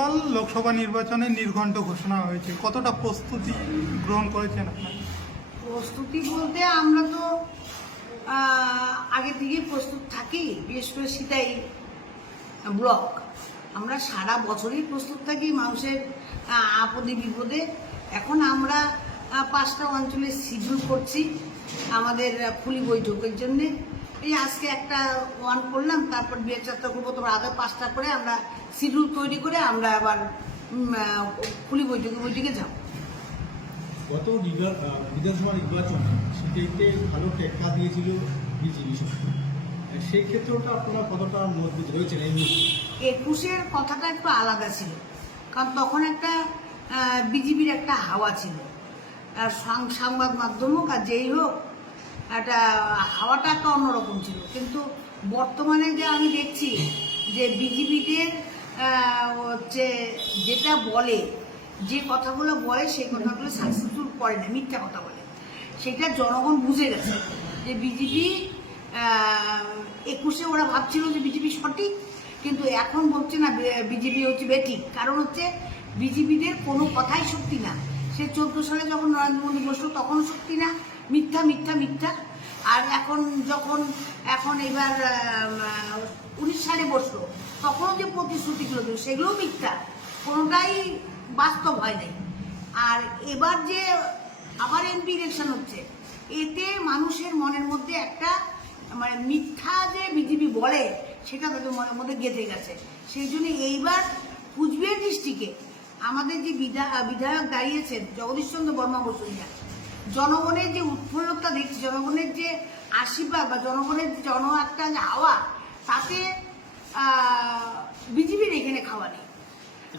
কাল লোকসভা নির্বাচনে নির্ঘণ্ট ঘোষণা হয়েছে, কতটা প্রস্তুতি গ্রহণ করেছেন আপনারা? প্রস্তুতি বলতে আমরা তো আগে থেকেই প্রস্তুত থাকি। বিশেষ করে সিতাই ব্লক আমরা সারা বছরই প্রস্তুত থাকি মানুষের আপদে বিপদে। এখন আমরা 5টা অঞ্চলে শিডিউল করছি আমাদের খুলি বৈঠকের জন্যে। এই আজকে একটা ওয়ান করলাম, তারপর 2-4টা করবো, তারপর আগে 5টা করে আমরা শিডিউল তৈরি করে আমরা আবার খুলি বৈঠকে যাব। গত বিধানসভা নির্বাচন সেটাতে ভালো টেক্কা দিয়েছিল বিজেপি, সেই ক্ষেত্রটা আপনারা কতটা মজবুত রয়েছেন? এই 21-এর কথাটা একটু আলাদা ছিল, কারণ তখন একটা বিজেপির একটা হাওয়া ছিল, আর সংবাদ মাধ্যম হোক আর যেই হোক একটা হাওয়াটা একটা অন্যরকম ছিল। কিন্তু বর্তমানে যে আমি দেখছি যে বিজেপিদের হচ্ছে যেটা বলে, যে কথাগুলো বলে সেই কথাগুলো সাকসেসফুল করে না, মিথ্যা কথা বলে। সেটা জনগণ বুঝে গেছে যে বিজেপি 21-এ ওরা ভাবছিল যে বিজেপি সঠিক, কিন্তু এখন বলছে না বিজেপি হচ্ছে বেঠিক। কারণ হচ্ছে বিজেপিদের কোনো কথাই সত্যি না। সে 14 সালে যখন নরেন্দ্র মোদী বসলো তখনও সত্যি না, মিথ্যা মিথ্যা মিথ্যা। আর এখন এবার 19 সালে বসলো তখনও যে প্রতিশ্রুতিগুলো দিল সেগুলোও মিথ্যা, কোনোটাই বাস্তব হয় নাই। আর এবার যে আবার এমপি ইলেকশন হচ্ছে, এতে মানুষের মনের মধ্যে একটা মানে মিথ্যা যে বিজেপি বলে সেটা তাদের মনের মধ্যে গেঁথে গেছে। সেই জন্য এইবার কুচবিহার ডিস্ট্রিক্টে আমাদের যে বিধায়ক দাঁড়িয়েছেন জগদীশচন্দ্র বর্মা বসুনিয়া, জনগণের যে উৎফুল্লতা দেখছি, জনগণের যে আশীর্বাদ বা জনগণের যে একটা যে হাওয়া, তাতে বিজেপির এখানে খাওয়া নেই।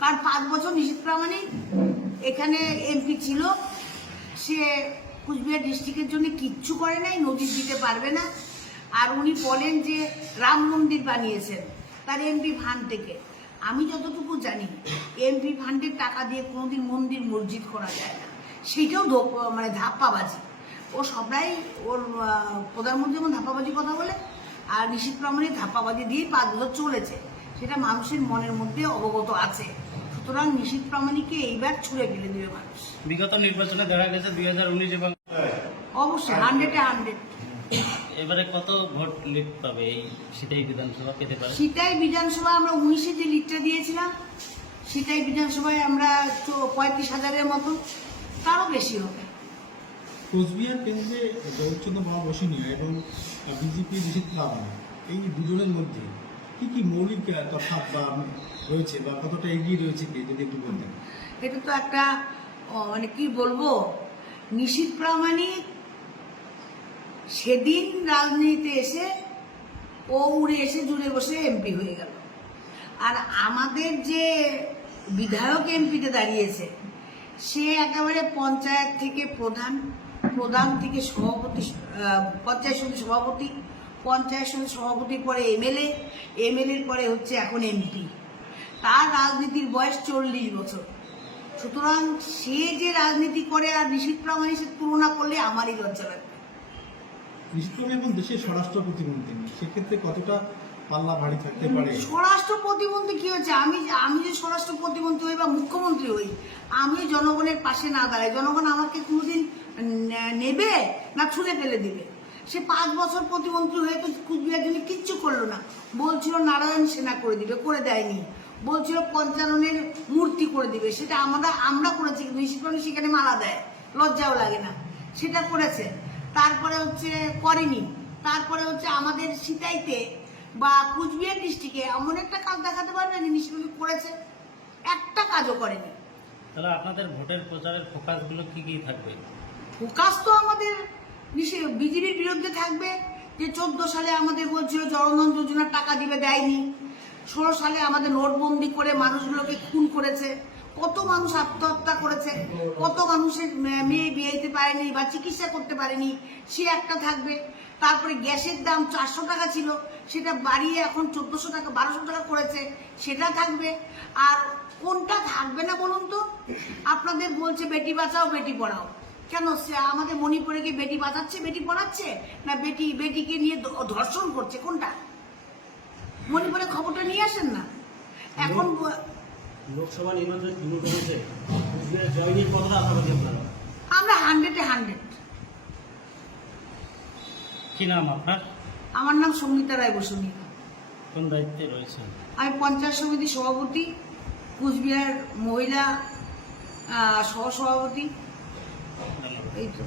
কারণ 5 বছর নিশীথ প্রামাণিক এখানে এমপি ছিল, সে কুচবিহার ডিস্ট্রিক্টের জন্য কিচ্ছু করে নাই, নজির দিতে পারবে না। আর উনি বলেন যে রাম মন্দির বানিয়েছেন তার এমপি ফান্ড থেকে। আমি যতটুকু জানি এমপি ফান্ডের টাকা দিয়ে কোনোদিন মন্দির মসজিদ করা যায় না, সেইটাও মানে ধাপ্পাবাজি। ও সবাই ওর প্রধানমন্ত্রী যেমন ধাপ্পাবাজি কথা বলে, আর নিশীথ প্রামাণিক ধাপ্পাবাজি দিয়েই 5 বছর চলেছে, সেটা মানুষের মনের মধ্যে অবগত আছে। সুতরাং নিশীথ প্রামাণিককে এইবার ছুঁড়ে ফেলে দেবে মানুষ। বিগত নির্বাচনে দেখা গেছে 2019 এবং অবশ্যই 100-এ 100। এবারে কত ভোট লিড পাবে এই সিতাই বিধানসভা পেতে পারে? সিতাই বিধানসভা আমরা 19-এ যে লিডটা দিয়েছিলাম, সিতাই বিধানসভায় আমরা 35,000-এর মতো, তারও বেশি হবে। কোচবিহার কেন্দ্রে জগদীশচন্দ্র বর্মা বসুনিয়া এবং বিজেপি নিশীথ প্রামাণিক, এই দুজনের মধ্যে কি কি মৌলিক তফাৎ বা রয়েছে বা কতটা এগিয়ে রয়েছে কি যদি একটু বলতেন? এটা তো একটা মানে কি বলবো, নিশীথ প্রামাণিক সেদিন রাজনীতিতে এসে ও উড়ে এসে জুড়ে বসে এমপি হয়ে গেল। আর আমাদের যে বিধায়ক এমপিতে দাঁড়িয়েছে, সে একেবারে পঞ্চায়েত থেকে প্রধান থেকে সভাপতি, পঞ্চায়েত সমিতি সভাপতি, পঞ্চায়েত সমিতি সভাপতির পরে এমএলএর পরে হচ্ছে এখন এমপি। তার রাজনীতির বয়স 40 বছর। সুতরাং সে যে রাজনীতি করে আর নিশীথ প্রামাণিকের তুলনা করলে আমারই লজ্জা লাগবে। নিশীথ প্রামাণিক এখন দেশের স্বরাষ্ট্র প্রতিমন্ত্রী, সেক্ষেত্রে কতটা পাল্লা ভারী থাকতে পারে? স্বরাষ্ট্র প্রতিমন্ত্রী কি হচ্ছে? আমি যে স্বরাষ্ট্র প্রতিমন্ত্রী হই বা মুখ্যমন্ত্রী হই, আমি জনগণের পাশে না দাঁড়াই, জনগণ আমাকে কোনোদিন নেবে না ছুঁড়ে ফেলে দিবে। সে 5 বছর প্রতিমন্ত্রী হয়ে তো কুচবিহার জন্য কিচ্ছু করলো না। বলছিল নারায়ণ সেনা করে দিবে, করে দেয়নি। বলছিল পঞ্চাননের মূর্তি করে দিবে, সেটা আমরা করেছি, কিন্তু নিশীথ প্রামাণিক সেখানে মালা দেয়, লজ্জাও লাগে না, সেটা করেছে। তারপরে হচ্ছে করেনি। তারপরে হচ্ছে আমাদের সিতাইতে বা কুচবিহার ডিস্ট্রিক্টে এমন একটা কাজ দেখাতে পারবে না নিশীথ প্রামাণিক করেছে, একটা কাজও করেনি। তাহলে আপনাদের ভোটের প্রচারের ফোকাসগুলো কি কি থাকবে? ফোকাস তো আমাদের বিজেপির বিরুদ্ধে থাকবে, যে 14 সালে আমাদের বলছিল জনধন যোজনার টাকা দিবে, দেয়নি। 16 সালে আমাদের নোটবন্দি করে মানুষগুলোকে খুন করেছে, কত মানুষ আত্মহত্যা করেছে, কত মানুষের মেয়ে বিয়ে দিতে পারেনি বা চিকিৎসা করতে পারেনি, সে একটা থাকবে। তারপরে গ্যাসের দাম 400 টাকা ছিল, সেটা বাড়িয়ে এখন 1400 টাকা 1200 টাকা করেছে, সেটা থাকবে। আর কোনটা থাকবে না বলুন তো? আপনাদের বলছে বেটি বাঁচাও বেটি পড়াও, কেন সে আমাদের মণিপুরে কি বেটি বাঁচাচ্ছে, বেটি পড়াচ্ছে, না বেটিকে নিয়ে ধর্ষণ করছে? কোনটা? মণিপুরের খবরটা নিয়ে আসেন না। এখন লোকসভা নির্বাচনে তৃণমূল কংগ্রেসে কুচবিহার জয় নিয়ে কতটা আশাবাদী আপনারা? আমরা 100-100। কি নাম আপনার? আমার নাম সঙ্গীতা রায় বসুনিয়া। কোন দায়িত্বে রয়েছেন? আমি পঞ্চায়েত সমিতির সভাপতি, কুচবিহার মহিলা সহসভাপতি, ধন্যবাদ। এই তো।